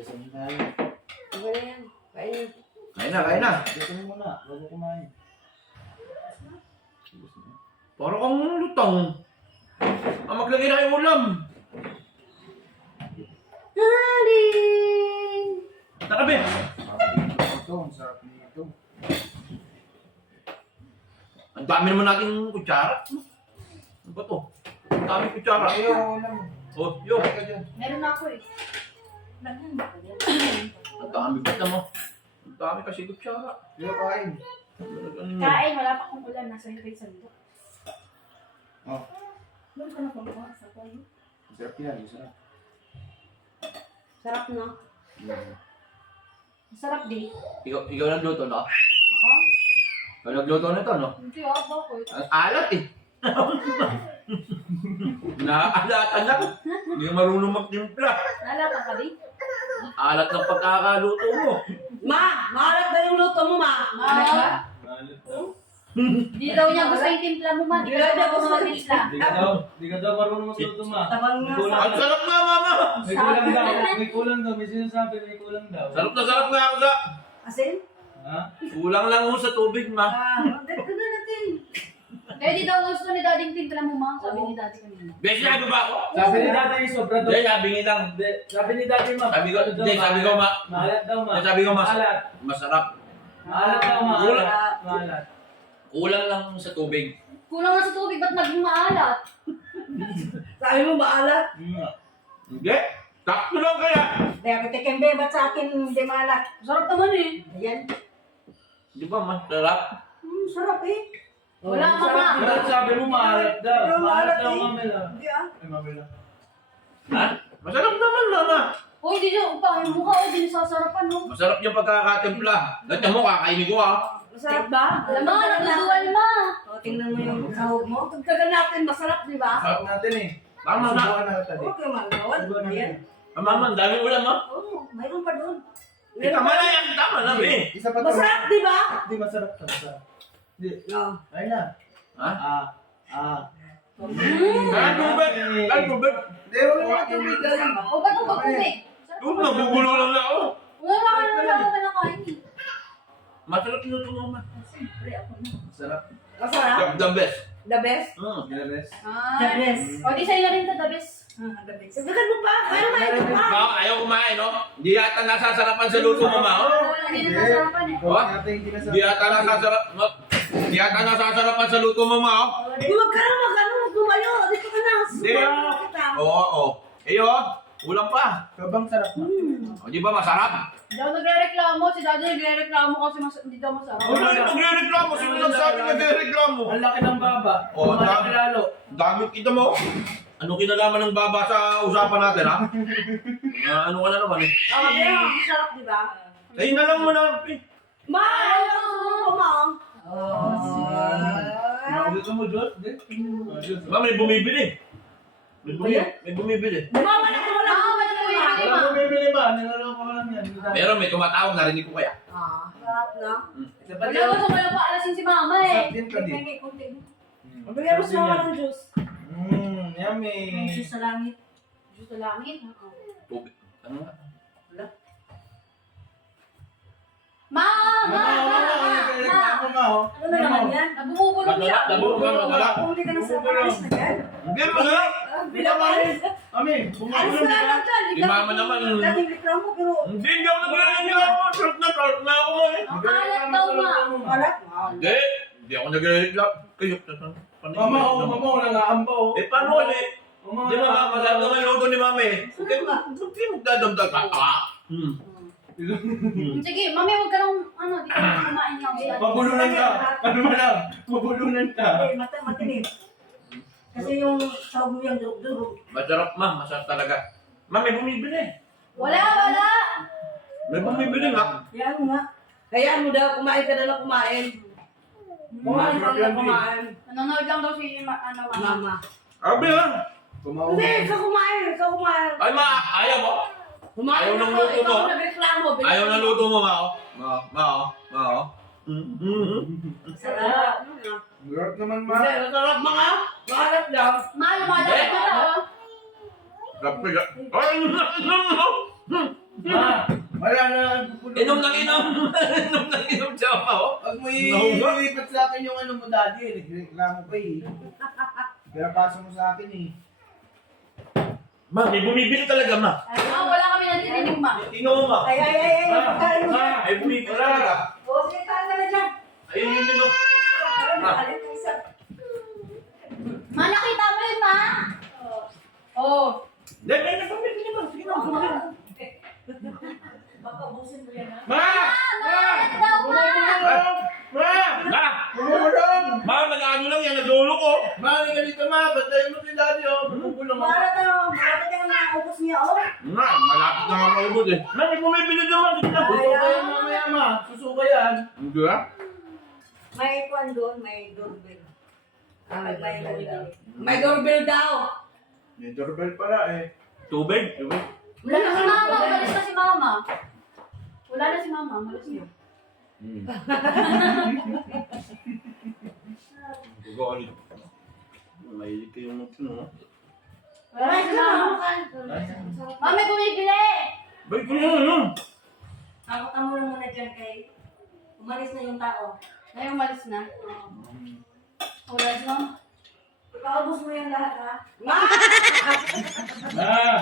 Lasing tayo. Ano na yan? Kain. Kain na. Lasing mo muna, bago kumain. Para kang lutang. Maglagay na kayong ulam. Haring! Nakabi. Ito, ang sarap nito. Ang dami naman nating kutsara. Ano ba to? Ang dami kutsara. Ayaw, alam. Oh, yo. Kain ka dyan. Meron ako eh. Lagyan ba ko yan? Ang dami ba naman? Ang dami kasi kutsara. Ayaw kain. Kain, wala pa akong ulan. Nasa yung sandok. Oh, Doon ka na kumuha sa tayo. sarap yan, sarap. Sarap na. Sarap di. Ikaw nagluto, no? Ako? Ikaw nagluto nito, no? Hindi ako ko eh. Ang alat eh. Naaalatan ako. Hindi ka marunong magtimpla. Nalata ka di? Alat ng pagkakaluto mo. Ma! Maalat na yung luto mo, ma! Maalat ba? Di daw niya gusto yung timpla mo, ma. Di ka daw gusto yung timpla. Di ka daw marunong magluto, ma. Tabang nga sa... Ang sarap nga, mama! May kulang daw, may kulang daw, may sinasabi, may kulang daw. Sarap nga ako sa... Asin? Ha? Kulang lang ho sa tubig, ma. Dito na natin. Kaya di daw gusto ni dading timpla mo, ma. Sabi ni daddy kanina. Beshi, sabi ba ako? Sabi ni daddy, sobra daw. Hindi, sabi niya lang. Hindi, sabi ni daddy, ma. Sabi ko, hindi, sabi ko, ma. Maalat daw, ma. Sabi ko, Maalat. masarap. Maalat daw, ma. Kulang. Maalat. Kulang lang sa tubig. Kulang na sa tubig, ba't naging maalat? Sabi mo maalat. Hindi. Takto lang kaya. Kaya kitikembe, ba't sa akin hindi maalat? Sarap naman eh. Ayan. Di ba, masarap? Sarap eh. Wala ka, sarap, ma. di ba? Bakit sabi mo maalat daw? Pero Maalat daw, eh. mamela. Hindi ah. Ay, mamela. Ha? Masarap naman, mama. Uy, di niyo upang yung mukha o di niyo sasarapan, no? Masarap yung pagkakatimpla. Lahat mo, kakainin ko, ah. Masarap ba? Alam mo, nagdudual, ma. O, tingnan mo yung sahog mo. Pagkagan natin, masarap, di ba? Sarap natin eh. Tama na. Subukan na kita di. Okay, magawan. Ayan. Mama, ang daming ulam, ha? Oo, mayroon pa doon. Tama na yan, tama na, be. Isa pa to. Masarap, di ba? Hindi, masarap to, masarap. Hindi. Oo. Ayun na. Ha? Ah. Ay, tubig. Hindi, wala nga tubig dali. O, ba't mo pagpumig? Doon, nagugulo lang na ako. Wala ka na kain eh. Masarap yung luto, mama. Siyempre, ako na. Masarap. Masarap. The best. The best. The best. The best. O, di sa'yo na rin the best. The best. Sabihan mo pa. Kaya naman ito pa. Ma, ayaw kumain, no? Hindi yata nasasarapan sa luto mo, ma, oh. Wala, hindi na sasarapan eh. Oh? Natin yung Hindi yata Hindi yata nasasarapan sa luto mo, ma, oh. Huwag ka na gumayo. Dito ka na. Hindi. Subukan kita. Oo, oo. Eh, oh. Ulam pa. Kabang sarap na. O, di ba masarap? Hindi ako nagre-reklamo. Si daddy nagre-reklamo kasi hindi daw masarap. Ano yung magre-reklamo? Sino nagsabi nagre-reklamo? Ang laki ng baba. Oh, Malaki lalo. Dami kita mo. Ano kinalaman ng baba sa usapan natin, ha? Ano ka na naman, eh? Kaya masarap, di ba? Sa'yo na lang muna, eh. Ma! Ayaw ko ma. Gusto mo, Diyos? Ma, may bumibili. May bumibili. Mama na ko wala. Wala mo bibili ba? Nilaloko ka lang yan. Pero may tumatawag, narinig ko kaya. Sarap na. Isa pa Wala dyan. ko wala pa alasin si mama eh. Sarap din ka din. Tingnan konti. Bigyan mo sa mama ng juice. Yummy. Ang juice sa langit. Diyos sa langit. Tubig. Ano nga? Ma! Reklamo nga, oh. Ano na naman yan? Nabubulong siya. Masarap. Kung hindi ka na sa paris na yan. Hindi, masarap. Pinaparis. Ami, Alis bumabulong na ka. lang dyan. Si mama naman. Laging reklamo pero Hindi ako nagre-reklamo. Sarap na ako mo, eh. Ang alat daw, ma. alat. Hindi. Hindi ako nagre-reklamo. Kayo, Mama, mama, wala nga ambaw. Eh, paano kasi? Di ba, masarap naman yung luto ni mami. Hindi mo magdadamdag ka. Sige, mami, huwag ka lang, di ka lang kumain niya. Mabulunan ka. Ano ba lang? Mabulunan ka. Matinig. Kasi yung sahog mo yung durog-durog. Masarap, ma. Masarap talaga. Ma, may bumibili. Wala. May bumibili nga. Yan mo nga. Hayaan mo daw, kumain ka na lang kumain. Kumain ka na kumain. Nanonood lang daw si, mama. Mama. Abi, ha? Hindi, ikaw kumain. Ikaw kumain. Ay, ma, ayaw mo? Kumain Ayaw na ng ko. luto Ikaw mo? ang nagreklamo. Ayaw na luto mo, ma, oh. Ma, oh. Sarap. Sarap naman, ma. Hindi, masarap mga. Maalat daw. Ma, lumadap ka na. Sarap ka. Ay, Ma, Inom ng inom. Inom ng inom siya pa, oh. Pag mo Nahuga? ilipat sa akin yung ano mo, daddy, nagreklamo pa eh. Pinapasa mo sa akin eh. Ma, may bumibili talaga, ma. Wala kami narinig, ma. Tingnan mo, ma. Ay, pagkain mo. May bumibili talaga. O, sige, kain ka na dyan. Ayun yung inom. Alin na isa. Ma, nakita mo yun, ma? Oh. Hindi, may nabumibili naman. Sige na, bumibili. Baka ubusin mo yan, ha? Ma! Ma! Ma, nag-ano lang yan, nag-lolo ko. Mami ka dito ma, bantayan mo si daddy oh. Bumubulong ako. Malapit ka na naubos niya, oh. Ma, malapit na nga maubos eh. Ma, may bumibili naman. Sige na, Susuka yan mamaya ma, susuka yan. Hindi ah. May kwan doon, may doorbell. May doorbell daw. May doorbell pala eh. Tubig? Tubig? Wala na si mama. Umalis na si mama. Wala na si mama. Umalis na. Gagalit. Mahilig kayo ng no? Wala na si mama. Mama, may bumibili. Bay, kaya yun. Ako mo lang muna dyan kay umalis na yung tao. Ay, umalis na. Wala na si mama. Paubos mo yan lahat, ha? Ah!